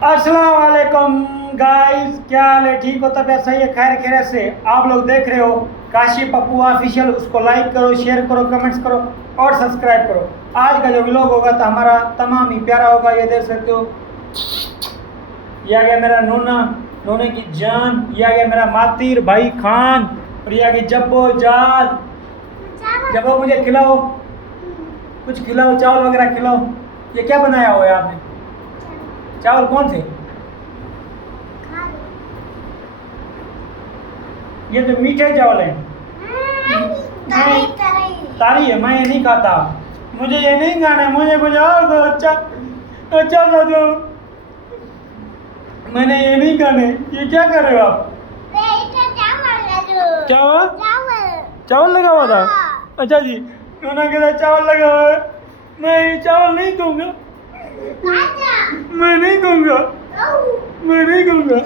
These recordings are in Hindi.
अस्सलाम वालेकुम गाइस, क्या हाल है? ठीक हो? तबीयत सही है? खैर खैरियत से? आप लोग देख रहे हो काशी पप्पू ऑफिशियल। उसको लाइक करो, शेयर करो, कमेंट्स करो और सब्सक्राइब करो। आज का जो व्लॉग होगा तो हमारा तमाम ही प्यारा होगा। ये देख सकते हो, ये आ गया मेरा नोना, नोने की जान। ये आ गया मेरा मातिर भाई खान। और ये आ गई जब्बो जान। जब्बो मुझे खिलाओ, कुछ खिलाओ, चावल वगैरह खिलाओ। ये क्या बनाया हुआ है आपने? चावल कौन से? ये तो मीठे चावल हैं। तारी है, मैं ये नहीं खाता। मुझे ये नहीं खाना है, मुझे कुछ और दो। अच्छा अच्छा सा दो। मैंने ये नहीं खाने। ये क्या कर रहे हो आप? चावल चावल लगा हुआ था? अच्छा जी, नोना के साथ चावल लगा हुआ है। मैं चावल नहीं दूंगा, मैं नहीं दूंगा, मैं नहीं दूंगा।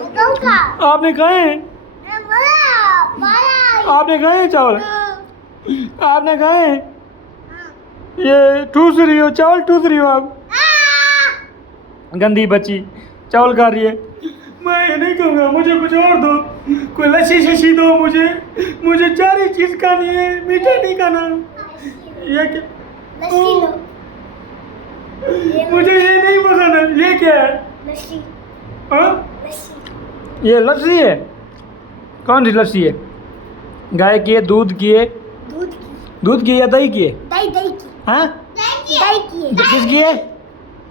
आपने खाए हैं? आपने खाए हैं चावल? आपने खाए हैं? ये ठूस रही हो, चावल ठूस रही हो आप। गंदी बच्ची चावल खा रही है। मैं ये नहीं कहूँगा, मुझे कुछ और दो। कोई लस्सी शशी दो मुझे। मुझे सारी चीज़ खानी है, मीठा नहीं खाना। ये क्या? मुझे ये नहीं पसंद है। ये क्या है? लस्सी। हाँ, ये लस्सी है? कौन सी लस्सी है? गाय की है, दूध की है? दूध की या दही की है? दही की। हाँ, दही की है। किसकी है?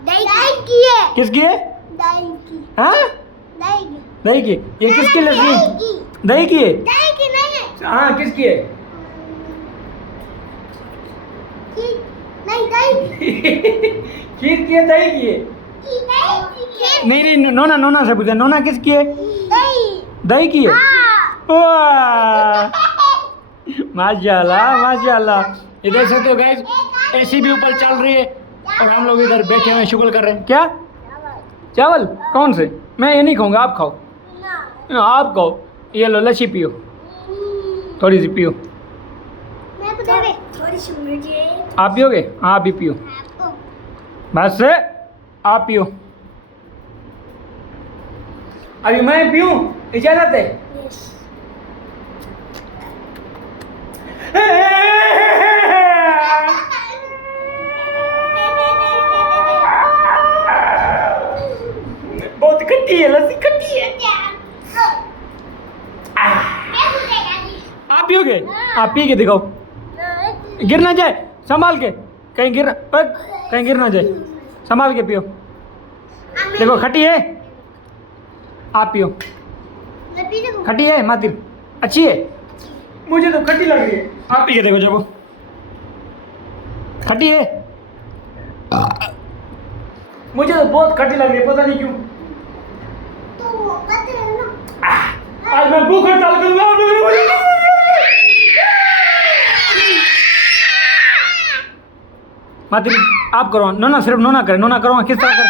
दही की है। किसकी है? दही की। हाँ, दही की। दही की। ये किसकी लस्सी? दही की है? दही की नहीं है। हाँ, किसकी है? नहीं, दही खीर की है, दही की है? नहीं नहीं, नोना, नोना से पूछा, नोना किसकी है? दही की है? वाह, माशाल्लाह माशाल्लाह। ये देख सकते हो गाइस, एसी भी ऊपर चल रही है और हम लोग इधर बैठे हुए शुक्र कर रहे हैं। क्या चावल? कौन से? मैं ये नहीं खाऊंगा, आप खाओ। आप खाओ, ये लो लस्सी पियो, थोड़ी सी पियो। थोड़ी सी मुझे। आप पियोगे? हाँ, आप भी पियो, बस आप पियो। अभी मैं पीऊँ? इजाजत है? बहुत खट्टी है लस्सी, खट्टी है। आप पियोगे? आप पी के दिखाओ, गिर ना जाए, संभाल के, कहीं गिर ना जाए, संभाल के पियो। देखो खट्टी है, आप पियो। खट्टी है मातिर? अच्छी है? मुझे तो खट्टी लग रही है। आप पी के देखो जब खट्टी है। मुझे तो बहुत खट्टी लग रही है, पता नहीं क्यों। आज मैं भूख हड़ताल करूंगा। मातिर आप करो, नोना सिर्फ नोना करे, नोना करो। किस तरह कर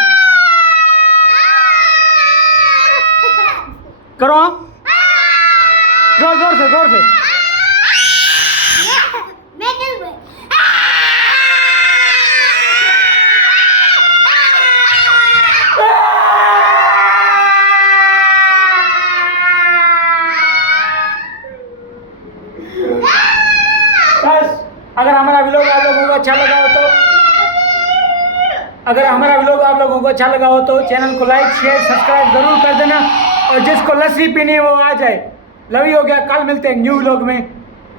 करो? जोर जोर से, जोर से। बस, अगर हमारा व्लॉग आप लोगों को अच्छा लगा हो तो चैनल को लाइक शेयर सब्सक्राइब जरूर कर देना। और जिसको लस्सी पीनी है वो आ जाए। लव यू हो गया, कल मिलते हैं न्यू व्लॉग में।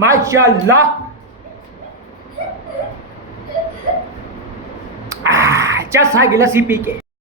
माशाल्लाह। चस आ गई लस्सी पी के।